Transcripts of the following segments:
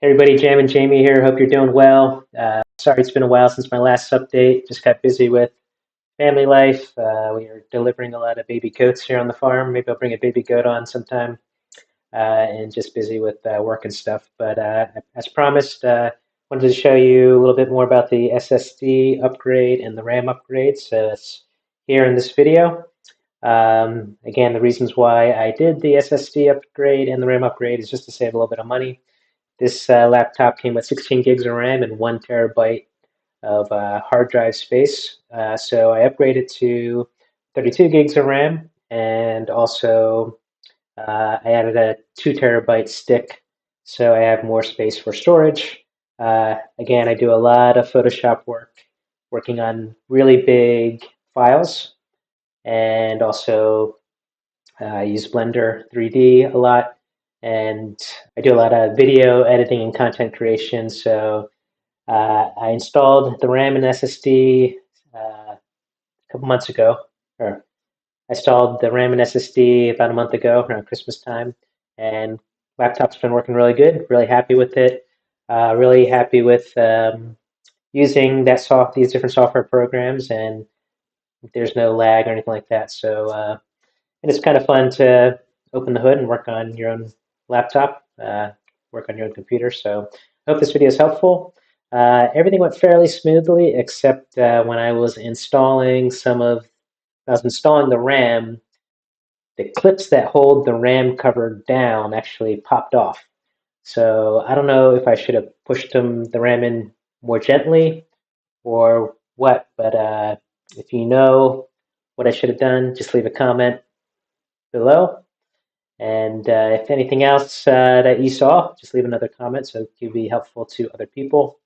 Hey everybody, Jam and Jamie here. Hope you're doing well. Sorry it's been a while since my last update. Just got busy with family life. We are delivering a lot of baby goats here on the farm. Maybe I'll bring a baby goat on sometime. And just busy with work and stuff. But as promised, wanted to show you a little bit more about the SSD upgrade and the RAM upgrade. So it's here in this video. Again, the reasons why I did the SSD upgrade and the RAM upgrade is just to save a little bit of money. This laptop came with 16 gigs of RAM and 1 terabyte of hard drive space. So I upgraded to 32 gigs of RAM, and also I added a 2 terabyte stick, so I have more space for storage. Again, I do a lot of Photoshop work, working on really big files, and also I use Blender 3D a lot, and I do a lot of video editing and content creation. So I installed the RAM and SSD a couple months ago, or I installed the RAM and SSD about a month ago around Christmas time, and laptop's been working really good. Really happy with it. Really happy with using these different software programs, and there's no lag or anything like that. So and it's kind of fun to open the hood and work on your own laptop, work on your own computer. So I hope this video is helpful. Everything went fairly smoothly, except when I was installing the RAM, the clips that hold the RAM cover down actually popped off. So I don't know if I should have pushed the RAM in more gently or what, but if you know what I should have done, just leave a comment below. And if anything else that you saw, just leave another comment so it can be helpful to other people.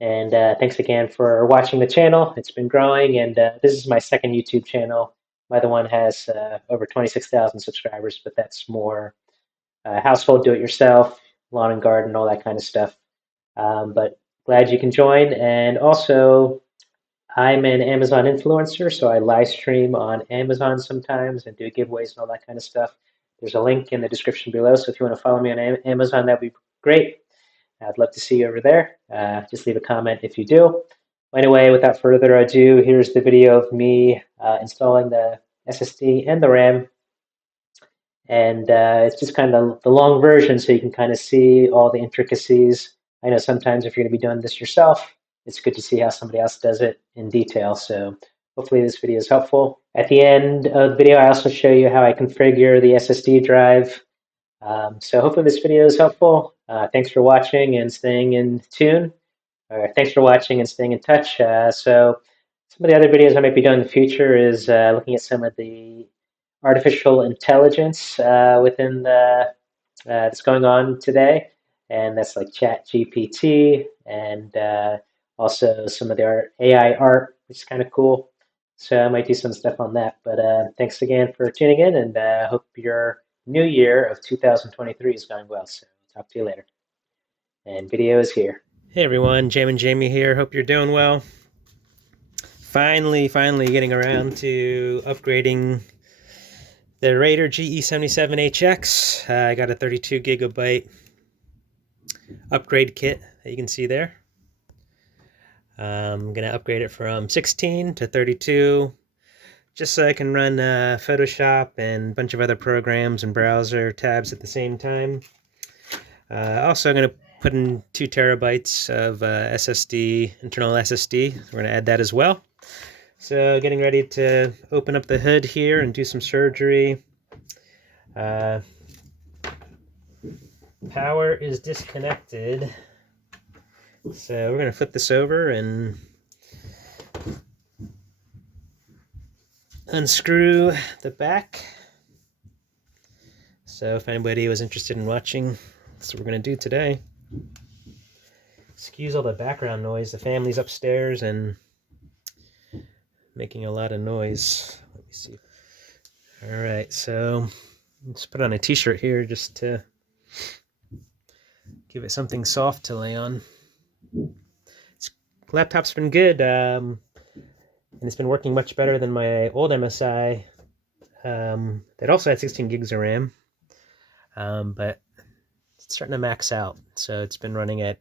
And thanks again for watching the channel. It's been growing, and this is my second YouTube channel. My other one has over 26,000 subscribers, but that's more household do-it-yourself, lawn and garden, all that kind of stuff. But glad you can join. And also, I'm an Amazon influencer, so I live stream on Amazon sometimes and do giveaways and all that kind of stuff. There's a link in the description below, so if you want to follow me on Amazon, that'd be great. I'd love to see you over there. Just leave a comment if you do. Anyway, without further ado, here's the video of me installing the SSD and the RAM. And it's just kind of the long version, so you can kind of see all the intricacies. I know sometimes if you're going to be doing this yourself, it's good to see how somebody else does it in detail. So hopefully this video is helpful. At the end of the video, I also show you how I configure the SSD drive. So hopefully this video is helpful. Thanks for watching and staying in tune. Thanks for watching and staying in touch. So some of the other videos I might be doing in the future is looking at some of the artificial intelligence within that's going on today, and that's like Chat GPT, and also some of their AI art, which is kind of cool. So I might do some stuff on that. But thanks again for tuning in, and hope your new year of 2023 is going well. So talk to you later. And video is here. Hey everyone, Jam and Jamie here. Hope you're doing well. Finally getting around to upgrading the Raider GE77HX. I got a 32 gigabyte upgrade kit that you can see there. I'm going to upgrade it from 16 to 32 just so I can run Photoshop and a bunch of other programs and browser tabs at the same time. Also, I'm going to put in 2 terabytes of SSD, internal SSD. We're going to add that as well. So getting ready to open up the hood here and do some surgery. Power is disconnected. So we're going to flip this over and unscrew the back. So if anybody was interested in watching, that's what we're going to do today. Excuse all the background noise. The family's upstairs and making a lot of noise. Let me see. All right, so let's put on a t-shirt here just to give it something soft to lay on. This laptop's been good, and it's been working much better than my old MSI. That also had 16 gigs of RAM, but starting to max out. So it's been running at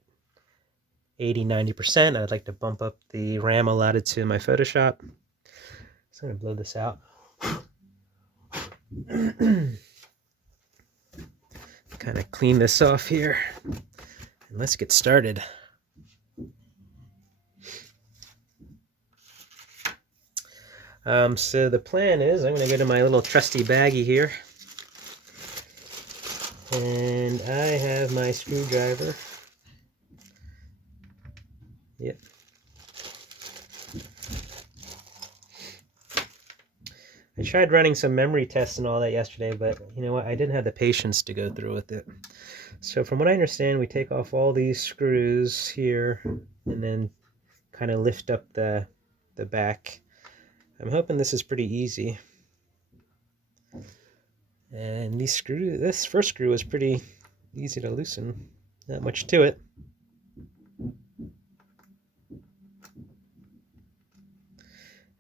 80–90%. I'd like to bump up the RAM allotted to my Photoshop. So I'm going to blow this out. Kind of clean this off here. And let's get started. So the plan is I'm going to go to my little trusty baggie here. And I have my screwdriver. Yep. I tried running some memory tests and all that yesterday, but you know what? I didn't have the patience to go through with it. So from what I understand, we take off all these screws here and then kind of lift up the back. I'm hoping this is pretty easy. And this first screw is pretty easy to loosen. Not much to it.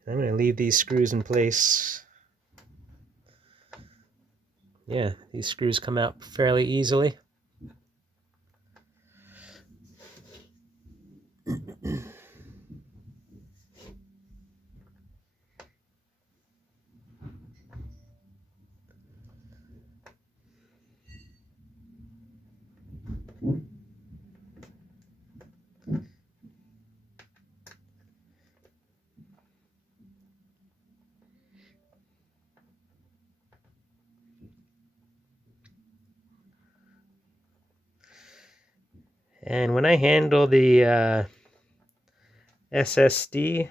I'm going to leave these screws in place. Yeah, these screws come out fairly easily. And when I handle the SSD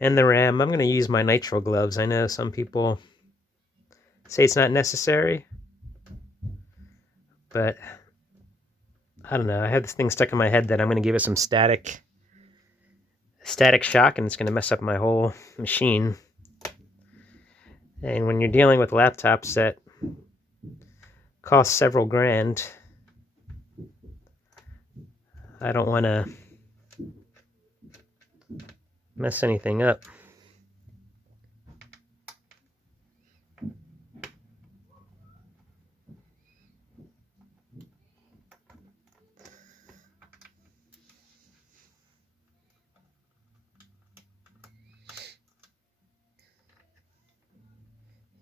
and the RAM, I'm going to use my nitrile gloves. I know some people say it's not necessary, but I don't know. I have this thing stuck in my head that I'm going to give it some static shock, and it's going to mess up my whole machine. And when you're dealing with laptops that cost several grand, I don't want to mess anything up.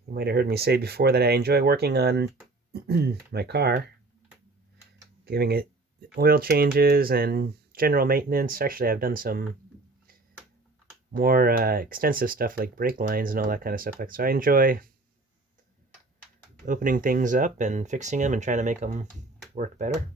You might have heard me say before that I enjoy working on my car, giving it oil changes and general maintenance. Actually, I've done some more extensive stuff like brake lines and all that kind of stuff. So I enjoy opening things up and fixing them and trying to make them work better.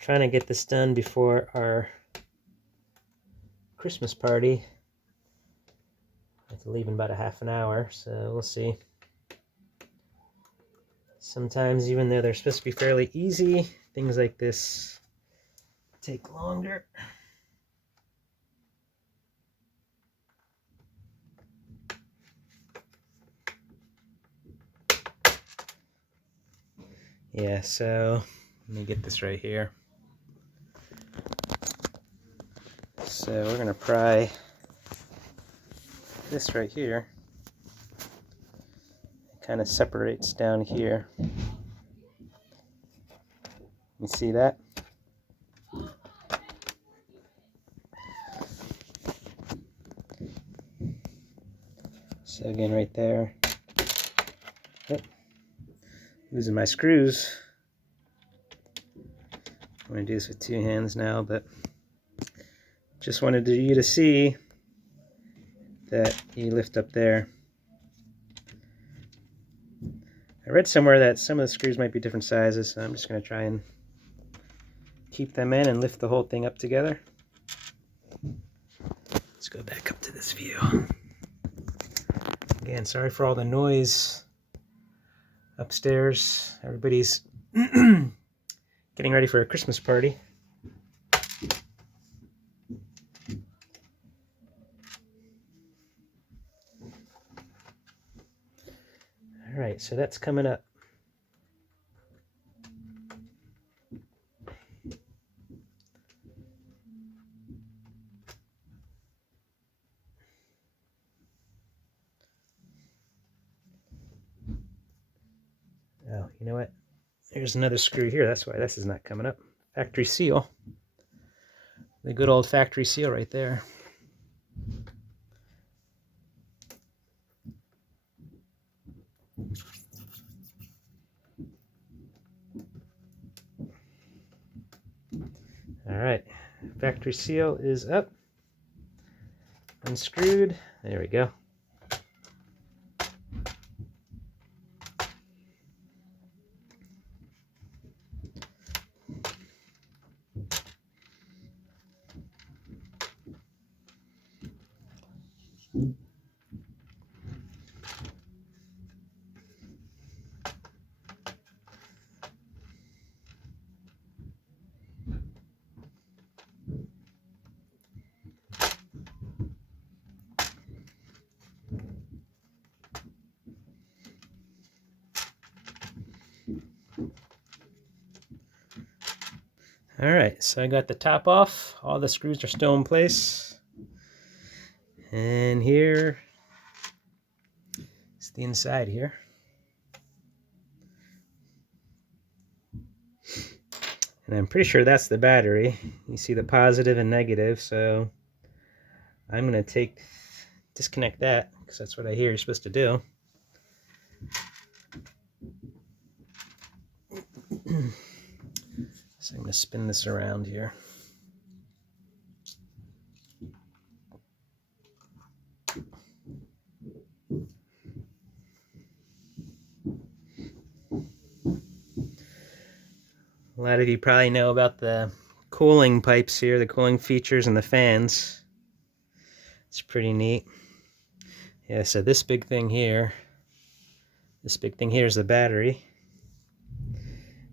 Trying to get this done before our Christmas party. I have to leave in about a half an hour, so we'll see. Sometimes, even though they're supposed to be fairly easy, things like this take longer. Yeah, so let me get this right here. So we're going to pry this right here. It kind of separates down here. You see that? So again, right there. Yep. Losing my screws. I'm going to do this with two hands now, but just wanted you to see that you lift up there. I read somewhere that some of the screws might be different sizes, so I'm just going to try and keep them in and lift the whole thing up together. Let's go back up to this view. Again, sorry for all the noise upstairs. Everybody's getting ready for a Christmas party. All right, so that's coming up. there's another screw here. That's why this is not coming up. Factory seal. The good old factory seal right there. All right, factory seal is up, unscrewed. There we go. All right, so I got the top off. All the screws are still in place. And here is the inside here. And I'm pretty sure that's the battery. You see the positive and negative, so I'm going to disconnect that, because that's what I hear you're supposed to do. So I'm going to spin this around here. A lot of you probably know about the cooling pipes here, the cooling features and the fans. It's pretty neat. Yeah, so this big thing here is the battery.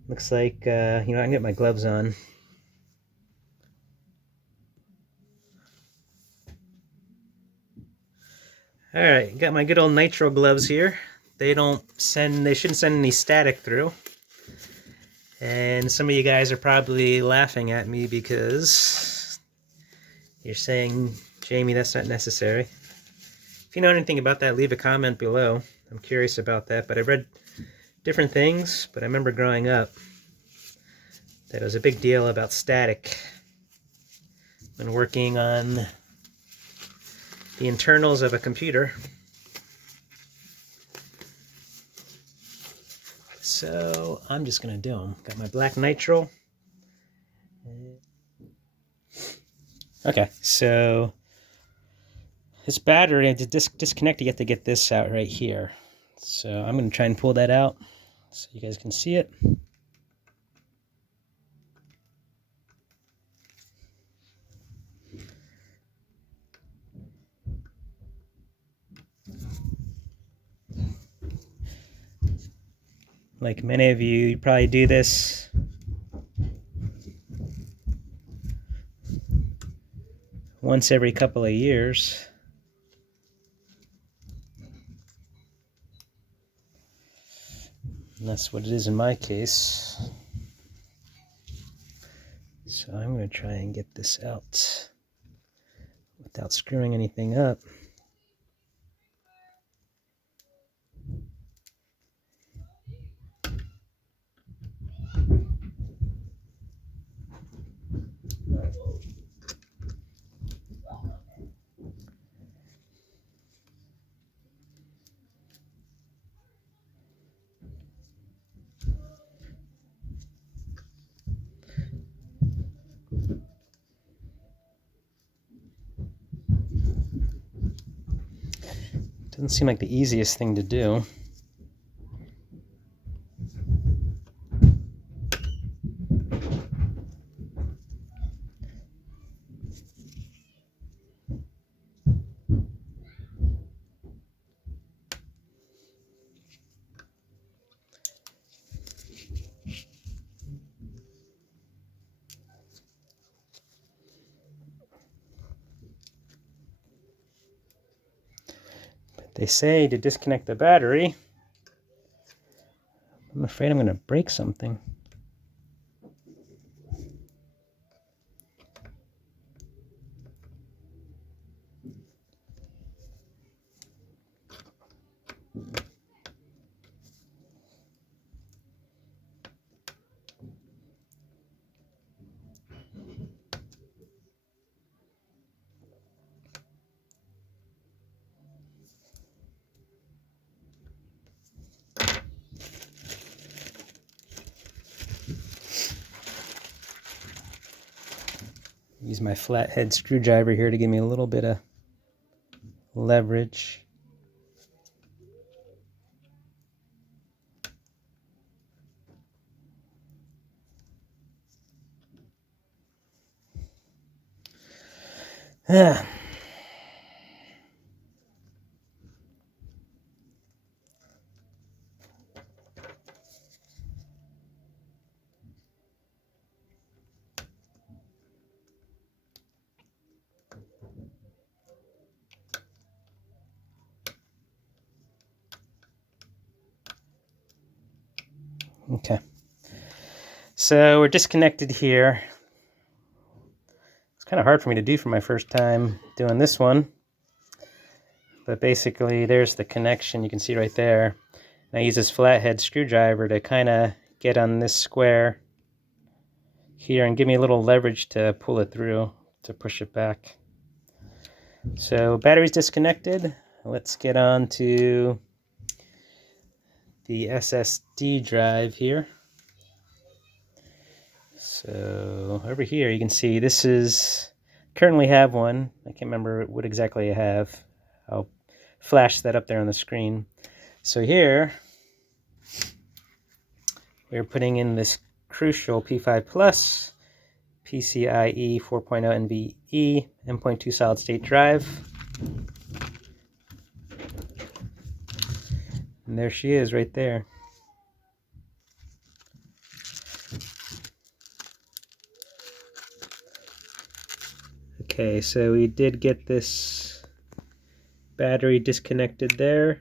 Looks like, I can get my gloves on. Alright, got my good old nitrile gloves here. They shouldn't send any static through. And some of you guys are probably laughing at me because you're saying, Jamie, that's not necessary. If you know anything about that, leave a comment below. I'm curious about that, but I've read different things, but I remember growing up that it was a big deal about static when working on the internals of a computer. So I'm just going to do them. Got my black nitrile. Okay, so this battery, I had to disconnect to get this out right here. So I'm going to try and pull that out so you guys can see it. Like many of you, you probably do this once every couple of years. And that's what it is in my case. So I'm going to try and get this out without screwing anything up. Doesn't seem like the easiest thing to do. They say to disconnect the battery. I'm afraid I'm going to break something. Use my flathead screwdriver here to give me a little bit of leverage. Ah. Okay, so we're disconnected here. It's kind of hard for me to do for my first time doing this one, but basically there's the connection you can see right there. And I use this flathead screwdriver to kind of get on this square here and give me a little leverage to pull it through, to push it back. So battery's disconnected. Let's get on to the SSD drive here. So over here you can see this is, currently have one. I can't remember what exactly I have. I'll flash that up there on the screen. So here we're putting in this crucial P5 Plus PCIe 4.0 NVMe M.2 solid state drive. And there she is right there. Okay, so we did get this battery disconnected there.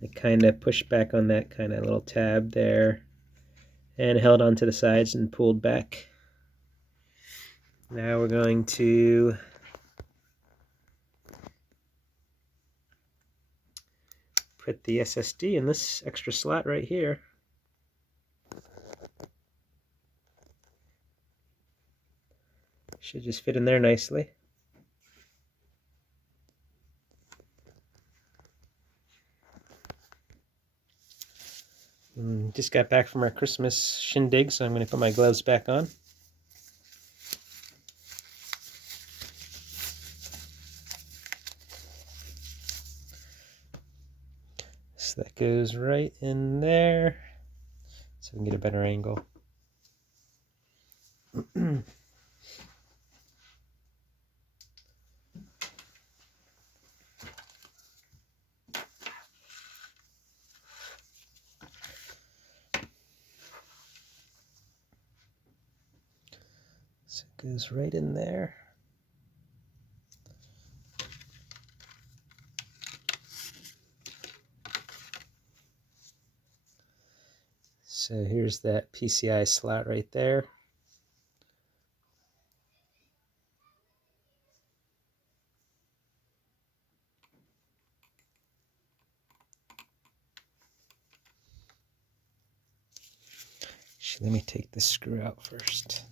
I kind of pushed back on that kind of little tab there and held onto the sides and pulled back. Now we're going to put the SSD in this extra slot right here. Should just fit in there nicely. Just got back from our Christmas shindig, so I'm going to put my gloves back on. So that goes right in there, so we can get a better angle. So it goes right in there. So here's that PCI slot right there. Let me take this screw out first.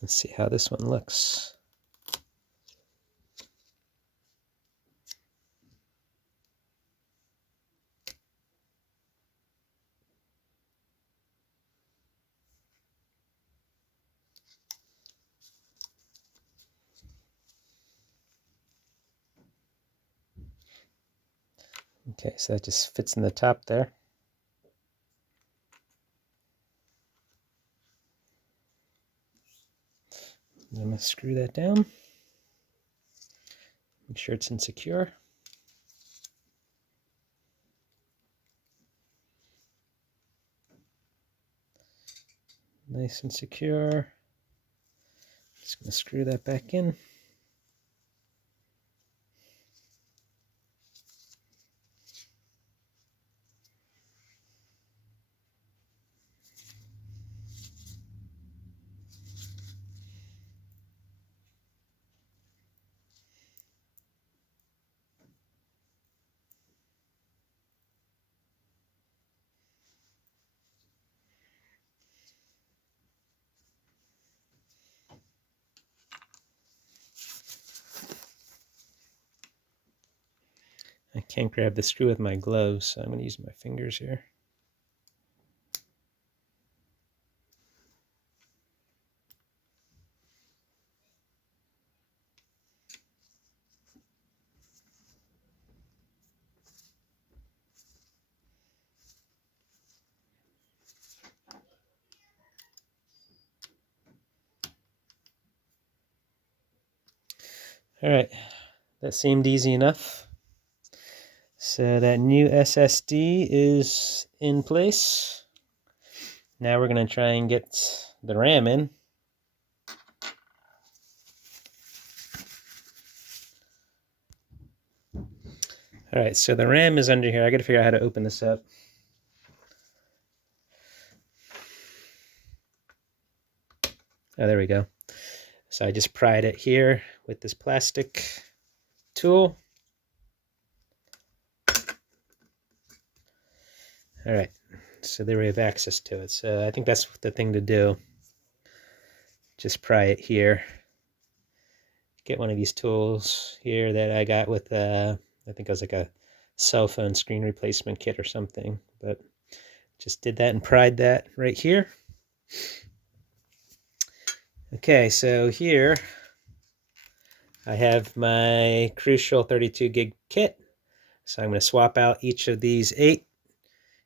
Let's see how this one looks. Okay, so that just fits in the top there. I'm going to screw that down. Make sure it's insecure. Nice and secure. Just going to screw that back in. can't grab the screw with my gloves, so I'm going to use my fingers here. All right, that seemed easy enough. So that new SSD is in place. Now we're going to try and get the RAM in. All right, so the RAM is under here. I got to figure out how to open this up. Oh, there we go. So I just pried it here with this plastic tool. All right, so there we have access to it. So I think that's the thing to do. Just pry it here. Get one of these tools here that I got with, I think it was like a cell phone screen replacement kit or something. But just did that and pried that right here. Okay, so here I have my crucial 32 gig kit. So I'm going to swap out each of these 8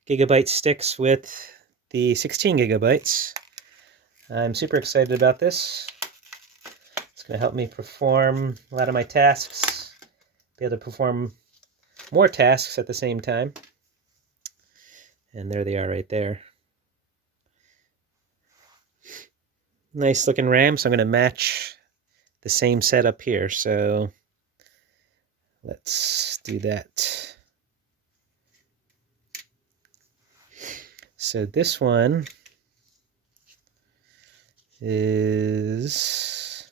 gigabyte sticks with the 16 gigabytes. I'm super excited about this. It's going to help me perform a lot of my tasks, be able to perform more tasks at the same time. And there they are right there. Nice looking RAM, so I'm going to match the same setup here. So let's do that. So this one is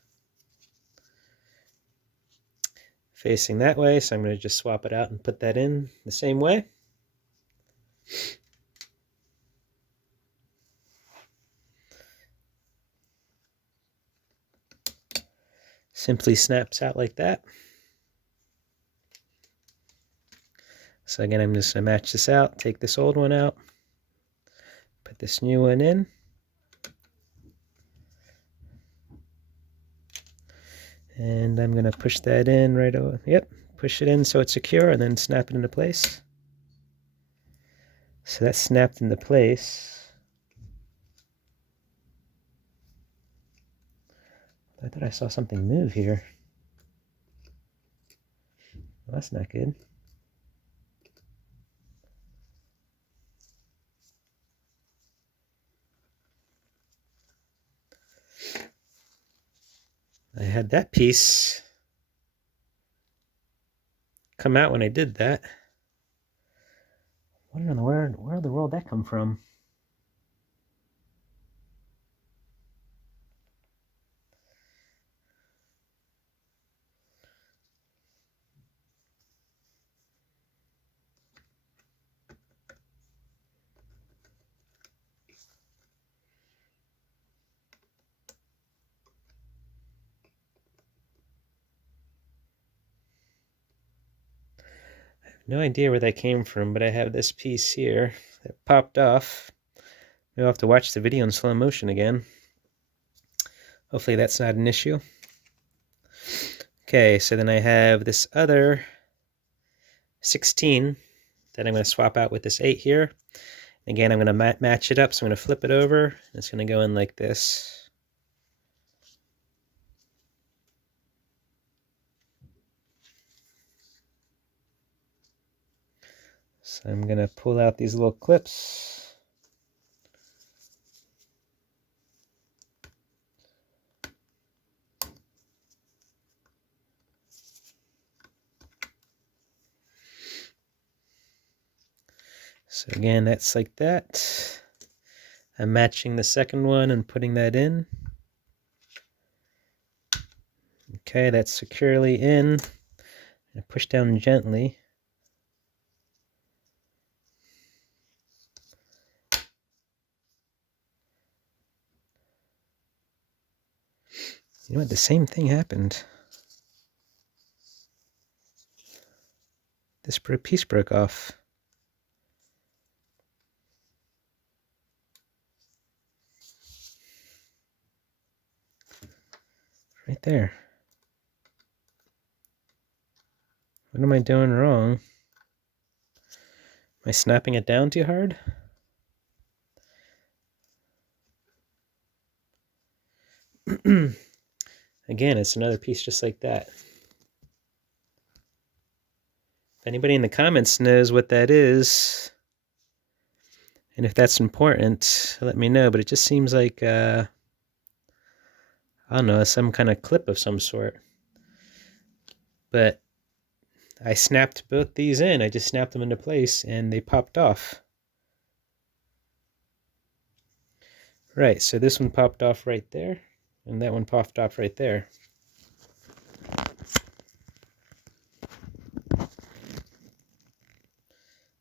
facing that way, so I'm going to just swap it out and put that in the same way. Simply snaps out like that. So again, I'm just going to match this out, take this old one out, put this new one in. And I'm going to push that in right over. Yep, push it in so it's secure and then snap it into place. So that's snapped into place. I thought I saw something move here. Well, that's not good. I had that piece come out when I did that. What in the world? Where in the world did that come from? No idea where that came from, but I have this piece here that popped off. Maybe I'll have to watch the video in slow motion again. Hopefully that's not an issue. Okay, so then I have this other 16 that I'm going to swap out with this 8 here. Again, I'm going to match it up, so I'm going to flip it over. And it's going to go in like this. So I'm going to pull out these little clips. So again, that's like that. I'm matching the second one and putting that in. Okay, that's securely in. I push down gently. You know what? The same thing happened. This piece broke off. Right there. What am I doing wrong? Am I snapping it down too hard? Again, it's another piece just like that. If anybody in the comments knows what that is, and if that's important, let me know. But it just seems like, I don't know, some kind of clip of some sort. But I snapped both these in. I just snapped them into place, and they popped off. Right, so this one popped off right there, and that one popped off right there.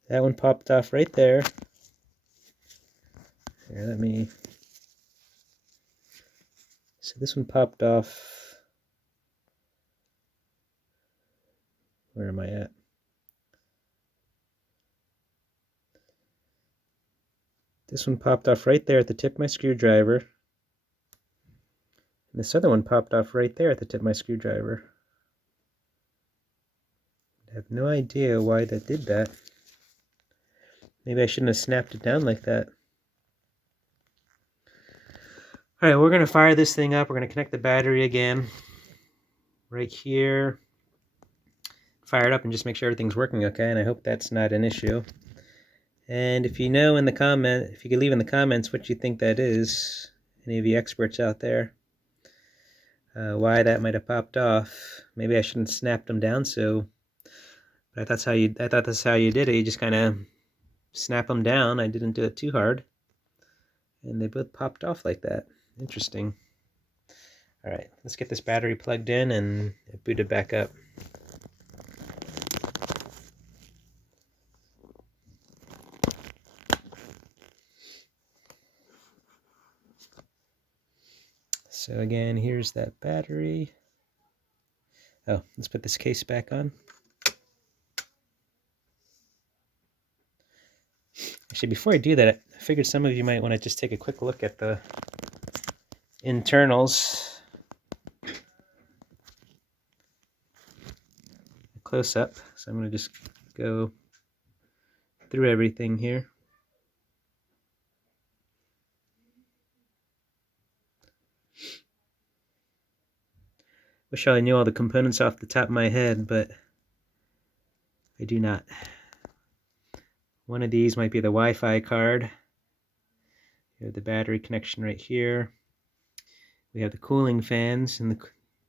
That one popped off right there. Here, let me... So this one popped off... Where am I at? This one popped off right there at the tip of my screwdriver. And this other one popped off right there at the tip of my screwdriver. I have no idea why that did that. Maybe I shouldn't have snapped it down like that. Alright, we're going to fire this thing up. We're going to connect the battery again. Right here. Fire it up and just make sure everything's working okay, and I hope that's not an issue. And if you know in the comment, if you could leave in the comments what you think that is, any of you experts out there, why that might have popped off. Maybe I shouldn't have snapped them down so. But I thought that's how you did it. You just kind of snap them down. I didn't do it too hard, and they both popped off like that. Interesting. All right, let's get this battery plugged in and boot it back up. So again, here's that battery. Oh, let's put this case back on. Actually, before I do that, I figured some of you might want to just take a quick look at the internals. Close up. So I'm going to just go through everything here. Wish I knew all the components off the top of my head, but I do not. One of these might be the Wi-Fi card. You have the battery connection right here. We have the cooling fans and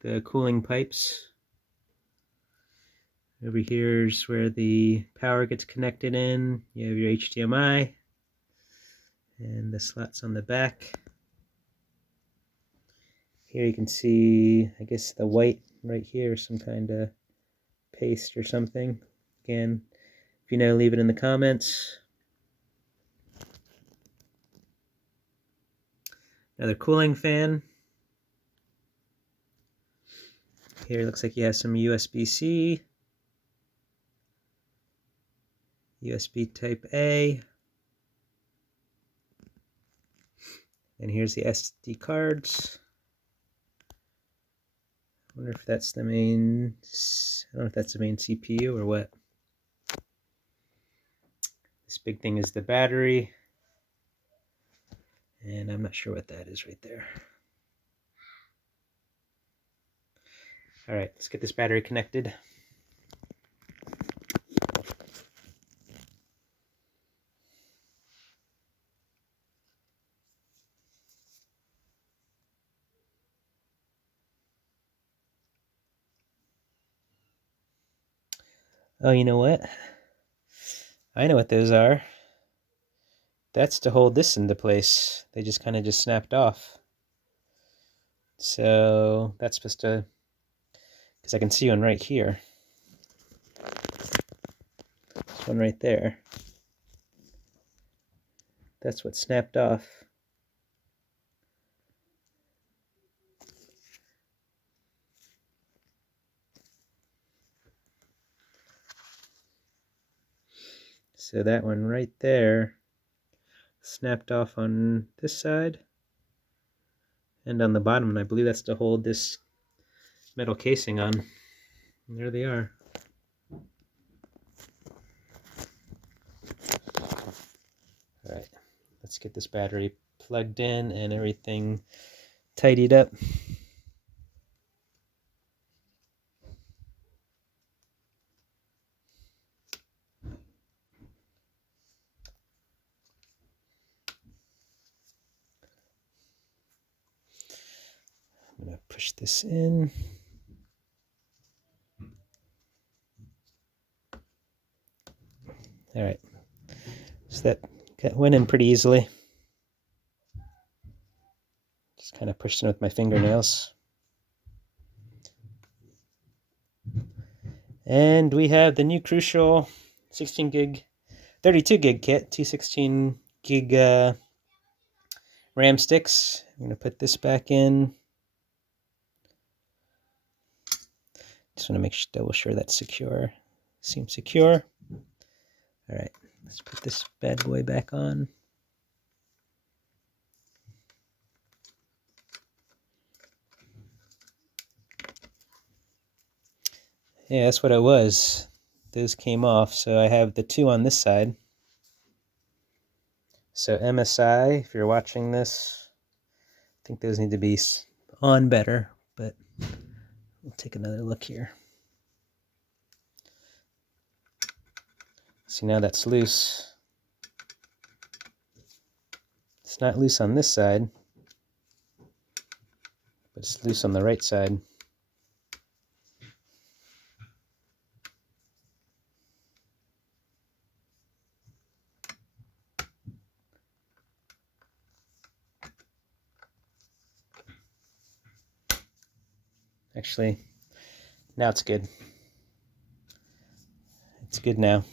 the cooling pipes. Over here is where the power gets connected in. You have your HDMI and the slots on the back. Here you can see, I guess, the white right here, some kind of paste or something. Again, if you know, leave it in the comments. Another cooling fan. Here it looks like you have some USB-C, USB type A, and here's the SD cards. I wonder if that's the main, I don't know if that's the main CPU or what. This big thing is the battery, and I'm not sure what that is right there. Alright, let's get this battery connected. Oh, you know what? I know what those are. That's to hold this into place. They just kind of just snapped off. So that's supposed to, because I can see one right here. This one right there. That's what snapped off. So that one right there snapped off on this side and on the bottom, and I believe that's to hold this metal casing on. And there they are. Alright, let's get this battery plugged in and everything tidied up. I'm going to push this in. Alright, so that went in pretty easily. Just kind of pushed in with my fingernails. And we have the new Crucial 16 gig, 32 gig kit, 216 gig RAM sticks. I'm going to put this back in. Just want to make sure, double sure that's secure. Seems secure. All right, let's put this bad boy back on. Yeah, that's what it was. Those came off, so I have the two on this side. So MSI, if you're watching this, I think those need to be on better, but we'll take another look here. See, now that's loose. It's not loose on this side, but it's loose on the right side. Actually, now it's good. It's good now.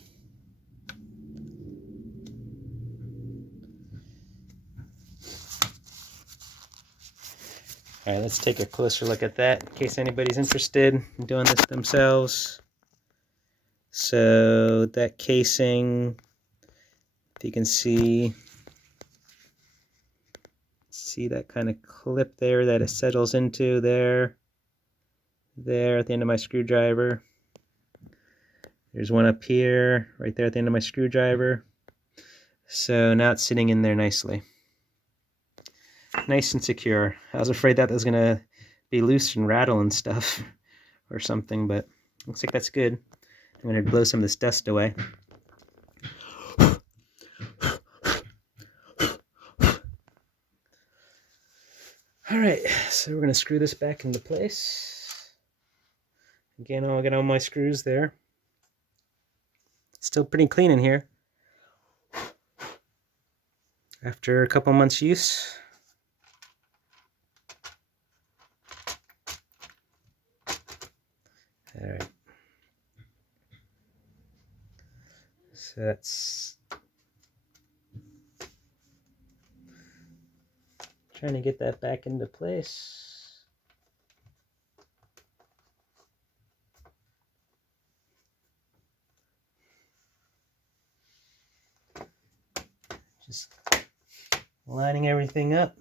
All right, let's take a closer look at that in case anybody's interested in doing this themselves. So that casing, if you can see that kind of clip there that it settles into there at the end of my screwdriver. There's one up here, right there at the end of my screwdriver. So now it's sitting in there nicely. Nice and secure. I was afraid that was going to be loose and rattle and stuff or something, but looks like that's good. I'm going to blow some of this dust away. Alright, so we're going to screw this back into place. Again, I'll get all my screws there. Still pretty clean in here after a couple months use. Alright. So that's trying to get that back into place. Just lining everything up.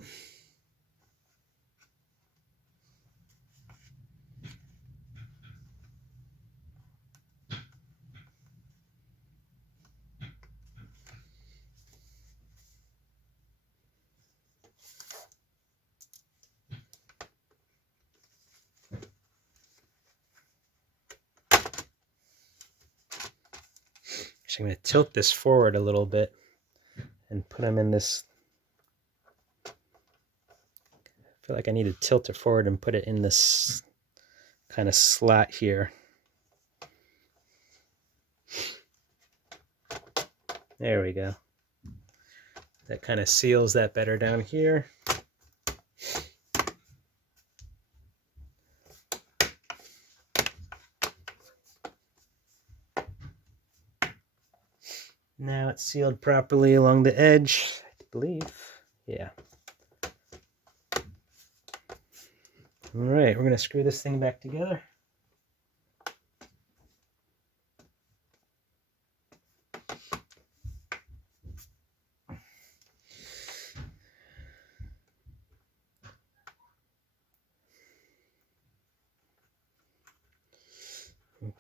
Actually, I'm going to tilt this forward a little bit and put them in this. I feel like I need to tilt it forward and put it in this kind of slot here. There we go. That kind of seals that better down here. Now it's sealed properly along the edge, I believe. Yeah. Alright, we're going to screw this thing back together.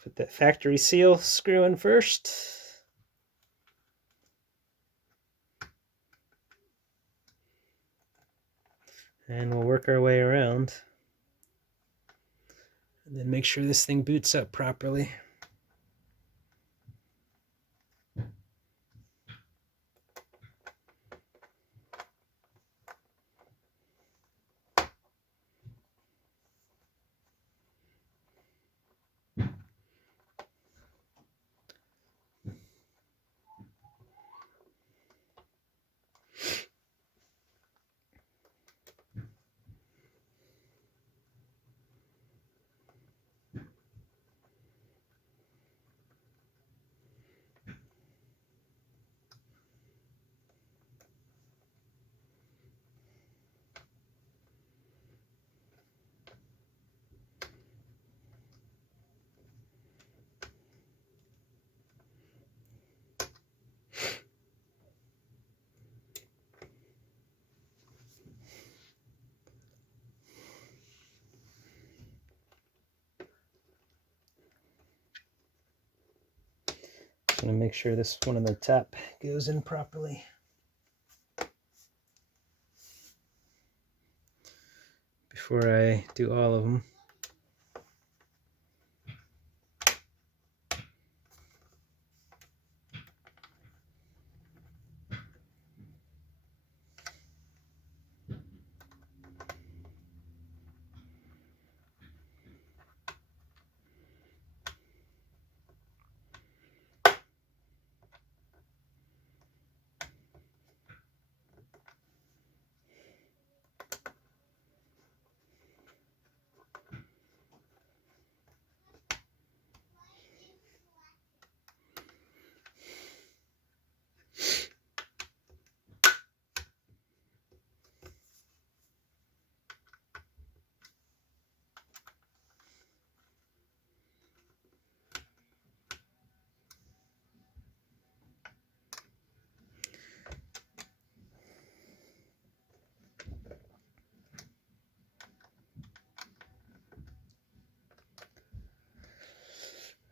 Put that factory seal screw in first. And we'll work our way around. And then make sure this thing boots up properly. Just want to make sure this one on the top goes in properly. Before I do all of them.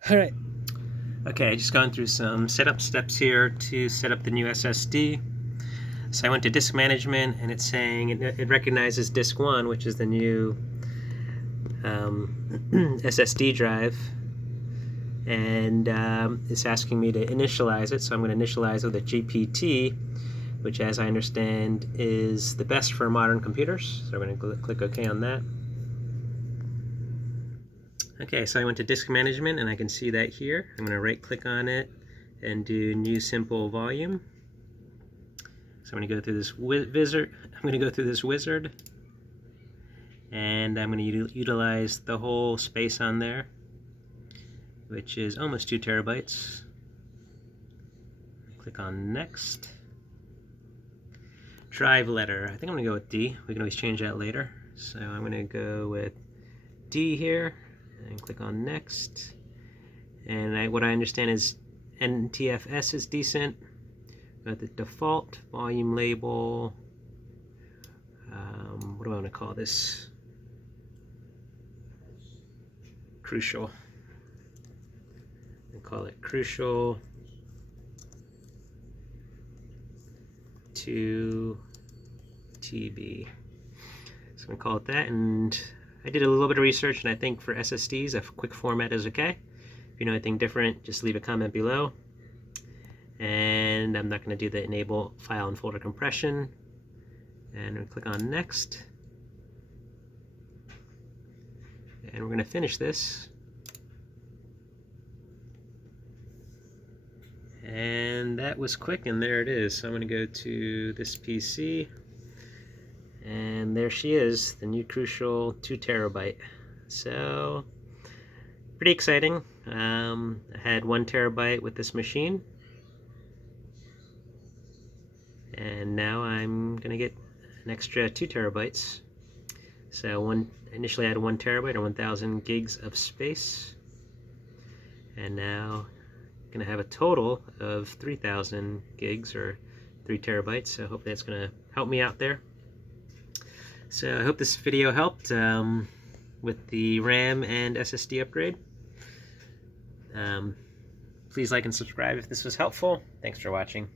All right. Okay, just gone through some setup steps here to set up the new SSD. So I went to disk management, and it's saying it recognizes disk 1, which is the new SSD drive, and it's asking me to initialize it. So I'm going to initialize it with a GPT, which, as I understand, is the best for modern computers. So I'm going to click OK on that. Okay, so I went to disk management, and I can see that here. I'm going to right click on it and do new simple volume. So I'm going to go through this wizard. And I'm going to utilize the whole space on there, which is almost 2 terabytes. Click on next. Drive letter. I think I'm going to go with D. We can always change that later. So I'm going to go with D here. And click on next, and what I understand is NTFS is decent. Got the default volume label. What do I want to call this? Crucial. I call it Crucial 2 TB. So I'm gonna call it that, and I did a little bit of research, and I think for SSDs, a quick format is okay. If you know anything different, just leave a comment below. And I'm not going to do the enable file and folder compression. And we'll click on next. And we're going to finish this. And that was quick, and there it is. So I'm going to go to this PC. And there she is, the new Crucial 2 terabyte. So, pretty exciting. I had 1 terabyte with this machine. And now I'm going to get an extra 2 terabytes. So initially I had 1 terabyte or 1000 gigs of space. And now I'm going to have a total of 3000 gigs or 3 terabytes. So hopefully that's going to help me out there. So I hope this video helped with the RAM and SSD upgrade. Please like and subscribe if this was helpful. Thanks for watching.